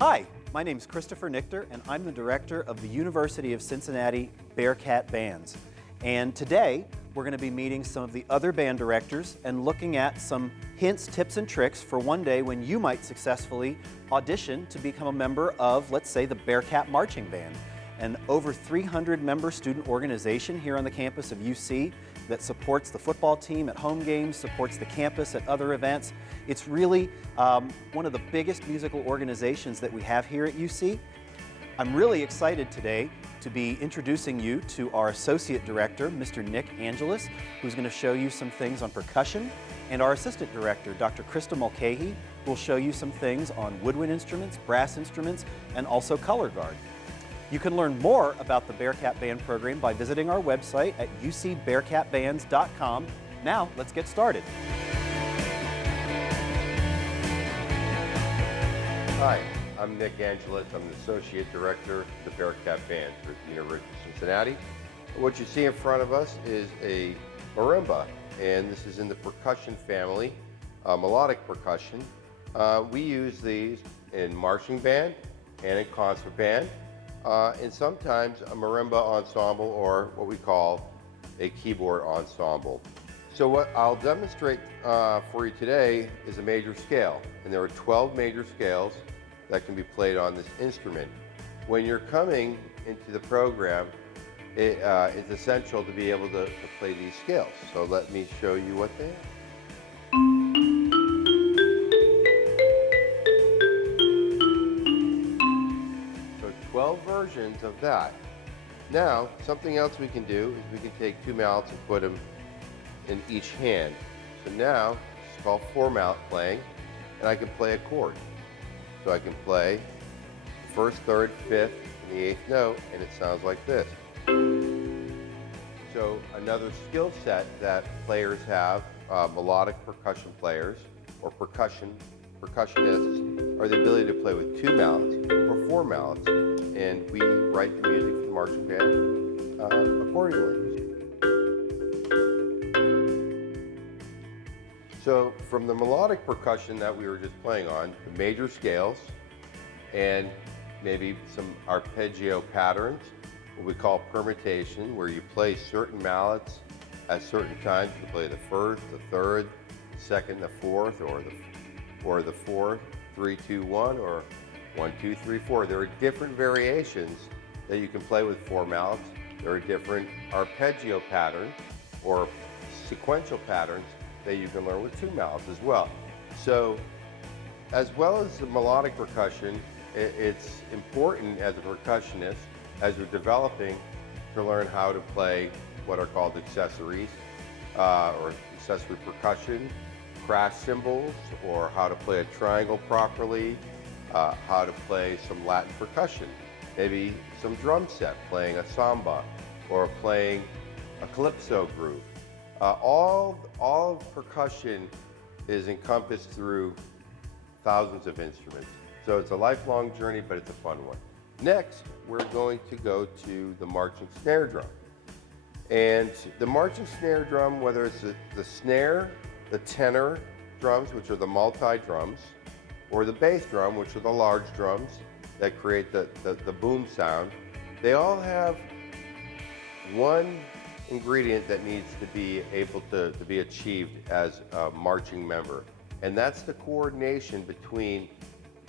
Hi, my name is Christopher Nichter, and I'm the director of the University of Cincinnati Bearcat Bands. And today, we're going to be meeting some of the other band directors and looking at some hints, tips, and tricks for one day when you might successfully audition to become a member of, let's say, the Bearcat Marching Band, an over 300 member student organization here on the campus of UC that supports the football team at home games, supports the campus at other events. It's really one of the biggest musical organizations that we have here at UC. I'm really excited today to be introducing you to our Associate Director, Mr. Nick Angelis, who's going to show you some things on percussion, and our Assistant Director, Dr. Krista Mulcahy, will show you some things on woodwind instruments, brass instruments, and also color guard. You can learn more about the Bearcat Band program by visiting our website at ucbearcatbands.com. Now, let's get started. Hi, I'm Nick Angelis. I'm the Associate Director of the Bearcat Band for the University of Cincinnati. What you see in front of us is a marimba, and this is in the percussion family, melodic percussion. We use these in marching band and in concert band. And sometimes a marimba ensemble, or what we call a keyboard ensemble. So what I'll demonstrate for you today is a major scale, and there are 12 major scales that can be played on this instrument. When you're coming into the program, it's essential to be able to play these scales. So let me show you what they are. 12 versions of that. Now, something else we can do is we can take two mallets and put them in each hand. So now, it's called four mallet playing, and I can play a chord. So I can play the first, third, fifth, and the eighth note, and it sounds like this. So another skill set that players have, melodic percussion players, or percussionists, are the ability to play with two mallets or four mallets, and we write the music for the marching band accordingly. So from the melodic percussion that we were just playing on, the major scales and maybe some arpeggio patterns, what we call permutation, where you play certain mallets at certain times. You play the first, the third, the second, the fourth, or the fourth, 3, 2, 1, or 1, 2, 3, 4. There are different variations that you can play with four mallets. There are different arpeggio patterns or sequential patterns that you can learn with two mallets as well. So, as well as the melodic percussion, it's important as a percussionist, as you're developing, to learn how to play what are called accessories or accessory percussion, crash cymbals, or how to play a triangle properly, how to play some Latin percussion, maybe some drum set, playing a samba or playing a calypso groove. All of percussion is encompassed through thousands of instruments. So it's a lifelong journey, but it's a fun one. Next, we're going to go to the marching snare drum. And the marching snare drum, whether it's the snare, the tenor drums, which are the multi-drums, or the bass drum, which are the large drums that create the boom sound, they all have one ingredient that needs to be able to be achieved as a marching member, and that's the coordination between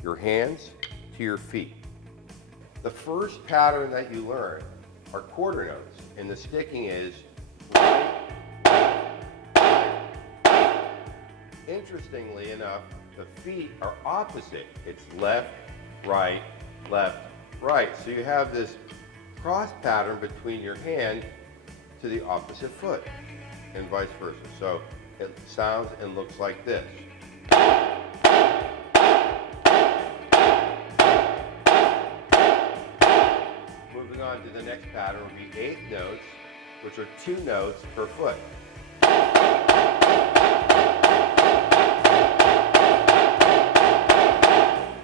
your hands to your feet. The first pattern that you learn are quarter notes, and the sticking is right. Interestingly enough, the feet are opposite. It's left, right, left, right. So you have this cross pattern between your hand to the opposite foot and vice versa. So it sounds and looks like this. Moving on to the next pattern would be eighth notes, which are two notes per foot.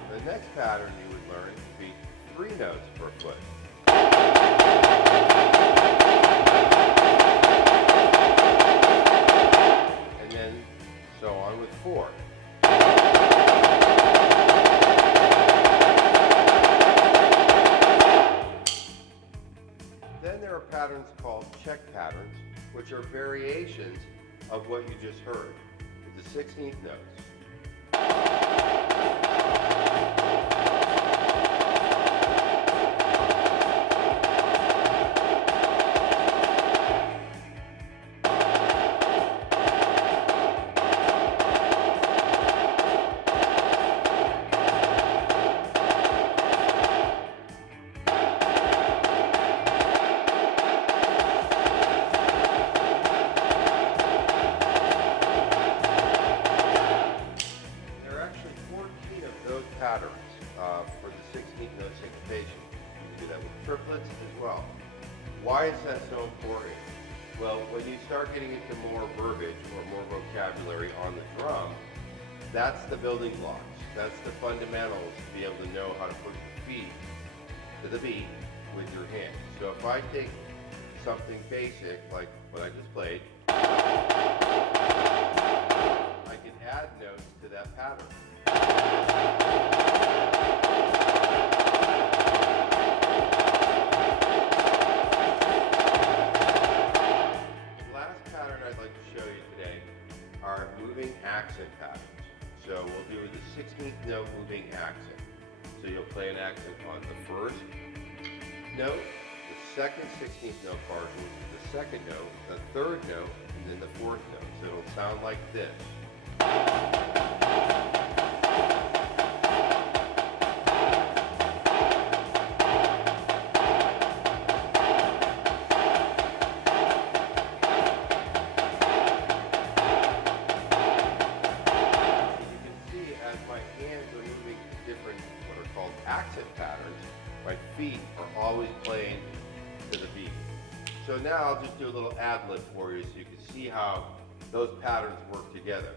The next pattern you would learn would be three notes per foot. And then so on with four. patterns called check patterns, which are variations of what you just heard, with the 16th notes. Patterns for the 16th note syncopation. You can do that with triplets as well. Why is that so important? Well, when you start getting into more verbiage or more vocabulary on the drum, that's the building blocks. That's the fundamentals to be able to know how to put your feet to the beat with your hands. So if I take something basic like what I just played, I can add notes to that pattern. Are moving accent patterns. So we'll do the 16th note moving accent. So you'll play an accent on the first note, the second 16th note partial, the second note, the third note, and then the fourth note. So it'll sound like this. Accent patterns, my feet are always playing to the beat. So now I'll just do a little ad-lib for you so you can see how those patterns work together.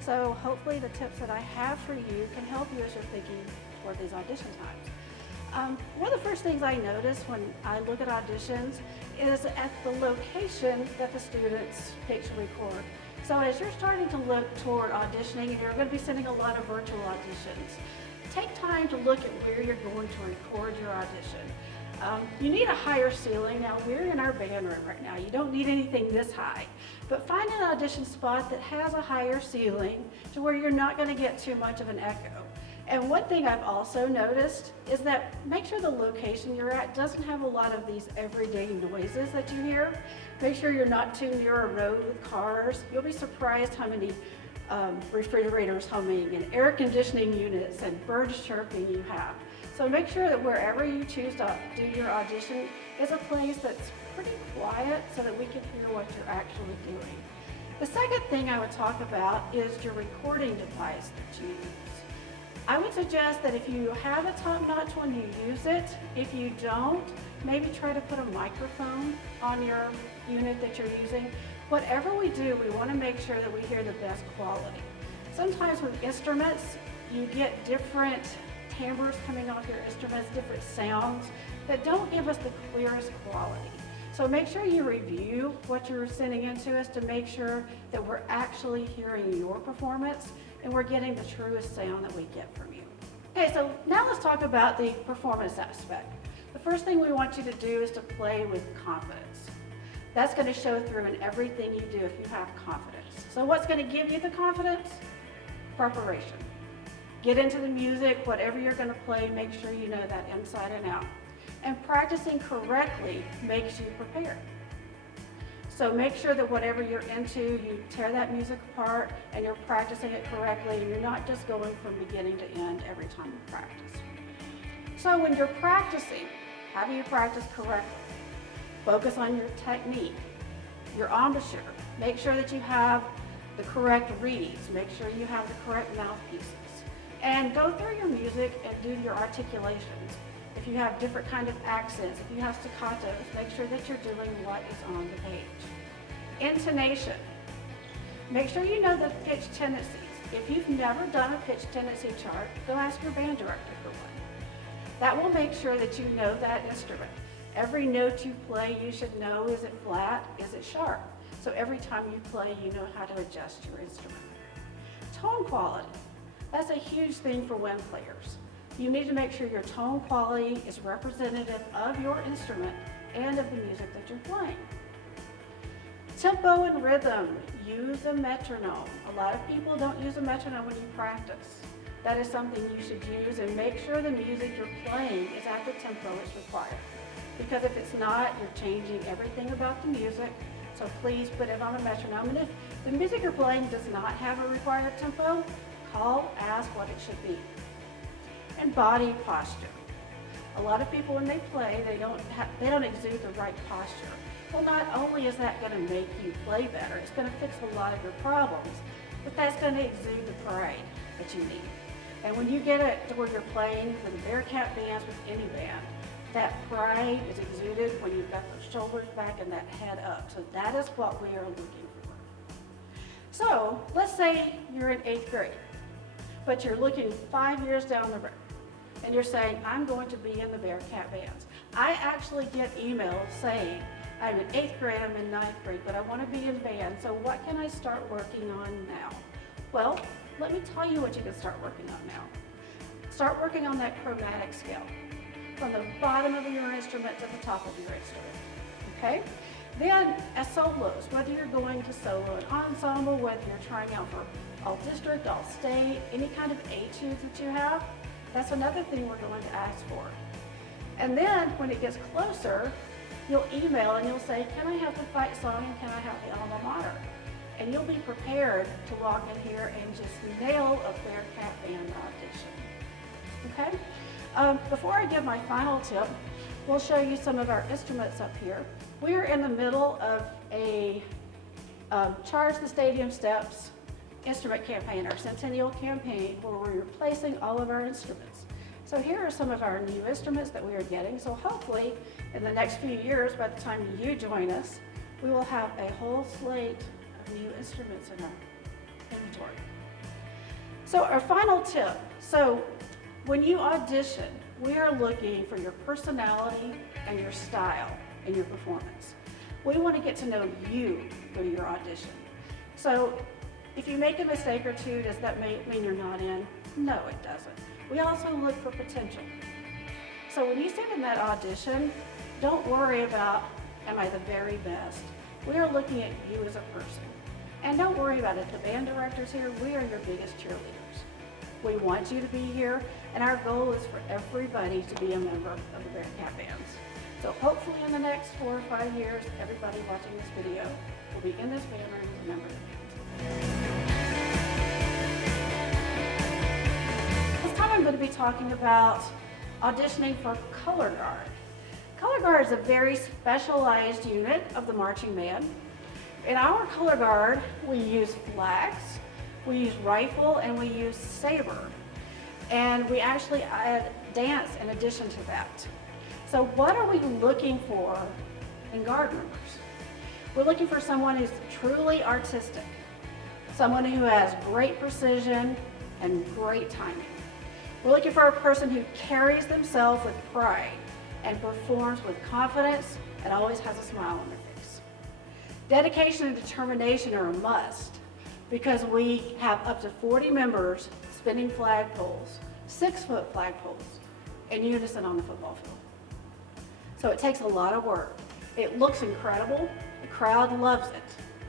So hopefully the tips that I have for you can help you as you're thinking for these audition times. One of the first things I notice when I look at auditions is at the location that the students pick to record. So as you're starting to look toward auditioning, and you're going to be sending a lot of virtual auditions, take time to look at where you're going to record your audition. You need a higher ceiling. Now we're in our band room right now. You don't need anything this high, but find an audition spot that has a higher ceiling to where you're not going to get too much of an echo. And one thing I've also noticed is that make sure the location you're at doesn't have a lot of these everyday noises that you hear. Make sure you're not too near a road with cars. You'll be surprised how many refrigerators humming and air conditioning units and birds chirping you have. So make sure that wherever you choose to do your audition is a place that's pretty quiet so that we can hear what you're actually doing. The second thing I would talk about is your recording device that you use. I would suggest that if you have a top-notch one, you use it. If you don't, maybe try to put a microphone on your unit that you're using. Whatever we do, we want to make sure that we hear the best quality. Sometimes with instruments, you get different timbres coming off your instruments, different sounds that don't give us the clearest quality. So make sure you review what you're sending into us to make sure that we're actually hearing your performance and we're getting the truest sound that we get from you. Okay, so now let's talk about the performance aspect. The first thing we want you to do is to play with confidence. That's going to show through in everything you do if you have confidence. So what's going to give you the confidence? Preparation. Get into the music, whatever you're going to play, make sure you know that inside and out. And practicing correctly makes you prepared. So make sure that whatever you're into, you tear that music apart and you're practicing it correctly, and you're not just going from beginning to end every time you practice. So when you're practicing, how do you practice correctly? Focus on your technique, your embouchure. Make sure that you have the correct reeds. Make sure you have the correct mouthpieces. And go through your music and do your articulations. If you have different kind of accents, if you have staccatos, make sure that you're doing what is on the page. Intonation. Make sure you know the pitch tendencies. If you've never done a pitch tendency chart, go ask your band director for one. That will make sure that you know that instrument. Every note you play, you should know, is it flat, is it sharp? So every time you play, you know how to adjust your instrument. Tone quality. That's a huge thing for wind players. You need to make sure your tone quality is representative of your instrument and of the music that you're playing. Tempo and rhythm. Use a metronome. A lot of people don't use a metronome when you practice. That is something you should use, and make sure the music you're playing is at the tempo it's required. Because if it's not, you're changing everything about the music. So please put it on a metronome. And if the music you're playing does not have a required tempo, call, ask what it should be. And body posture. A lot of people when they play, they don't exude the right posture. Well, not only is that going to make you play better, it's going to fix a lot of your problems, but that's going to exude the pride that you need. And when you get it to where you're playing for the Bearcat bands with any band, that pride is exuded when you've got the shoulders back and that head up. So that is what we are looking for. So let's say you're in 8th grade, but you're looking 5 years down the road, and you're saying, I'm going to be in the Bearcat bands. I actually get emails saying, I'm in 8th grade, I'm in 9th grade, but I want to be in band, so what can I start working on now? Well, let me tell you what you can start working on now. Start working on that chromatic scale, from the bottom of your instrument to the top of your instrument, okay? Then, as solos, whether you're going to solo an ensemble, whether you're trying out for all district, all state, any kind of etudes that you have, that's another thing we're going to ask for. And then, when it gets closer, you'll email and you'll say, can I have the fight song and can I have the alma mater? And you'll be prepared to walk in here and just nail a Bearcat band audition, okay? Before I give my final tip, we'll show you some of our instruments up here. We're in the middle of a Charge the Stadium Steps instrument campaign, our centennial campaign, where we're replacing all of our instruments. So here are some of our new instruments that we are getting. So hopefully in the next few years, by the time you join us, we will have a whole slate of new instruments in our inventory. So our final tip. So when you audition, we are looking for your personality and your style in your performance. We want to get to know you through your audition. So if you make a mistake or two, does that mean you're not in? No, it doesn't. We also look for potential. So when you sit in that audition, don't worry about, am I the very best? We are looking at you as a person. And don't worry about it, the band directors here, we are your biggest cheerleaders. We want you to be here, and our goal is for everybody to be a member of the Bearcat bands. So hopefully in the next 4 or 5 years, everybody watching this video will be in this band room as a member of the band. This time I'm going to be talking about auditioning for color guard. Color guard is a very specialized unit of the marching band. In our color guard, we use flags, we use rifle, and we use saber. And we actually add dance in addition to that. So what are we looking for in guard members? We're looking for someone who's truly artistic, someone who has great precision and great timing. We're looking for a person who carries themselves with pride and performs with confidence and always has a smile on their face. Dedication and determination are a must because we have up to 40 members spinning flagpoles, 6-foot flagpoles, in unison on the football field. So it takes a lot of work. It looks incredible. The crowd loves it.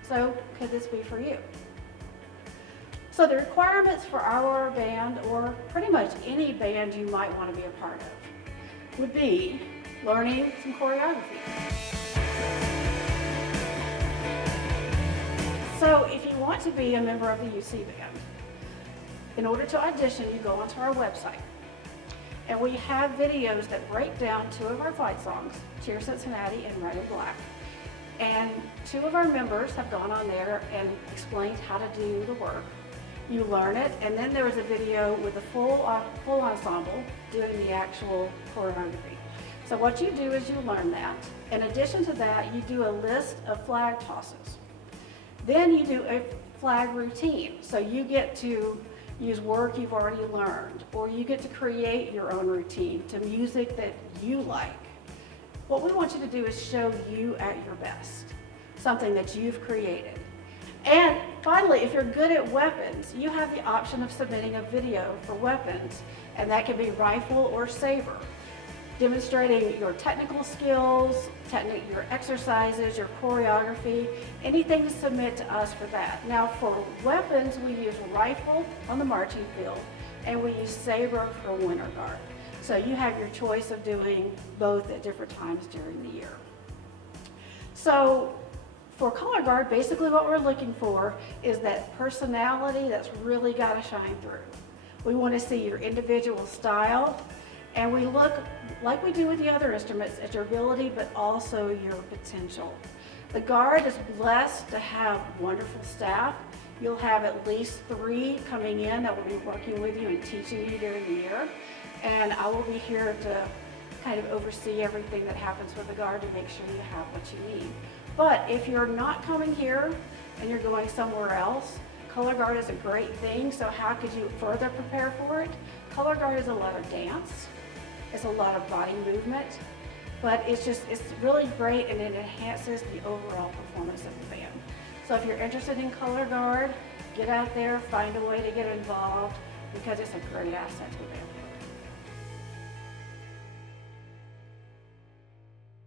So could this be for you? So the requirements for our band, or pretty much any band you might want to be a part of, would be learning some choreography. So if you want to be a member of the UC band, in order to audition, you go onto our website. And we have videos that break down 2 of our fight songs, Cheer Cincinnati and Red and Black. And 2 of our members have gone on there and explained how to do the work. You learn it, and then there is a video with a full ensemble doing the actual choreography. So what you do is you learn that. In addition to that, you do a list of flag tosses. Then you do a flag routine. So you get to use work you've already learned, or you get to create your own routine to music that you like. What we want you to do is show you at your best, something that you've created. And finally, if you're good at weapons, you have the option of submitting a video for weapons, and that can be rifle or saber, demonstrating your technical skills, your exercises, your choreography, anything to submit to us for that. Now for weapons, we use rifle on the marching field, and we use saber for winter guard. So you have your choice of doing both at different times during the year. So for color guard, basically what we're looking for is that personality that's really got to shine through. We want to see your individual style, and we look like we do with the other instruments at your ability, but also your potential. The guard is blessed to have wonderful staff. You'll have at least 3 coming in that will be working with you and teaching you during the year. And I will be here to kind of oversee everything that happens with the guard to make sure you have what you need. But if you're not coming here and you're going somewhere else, color guard is a great thing. So how could you further prepare for it? Color guard is a lot of dance. It's a lot of body movement, but it's really great, and it enhances the overall performance of the band. So if you're interested in color guard, get out there, find a way to get involved, because it's a great asset to the band.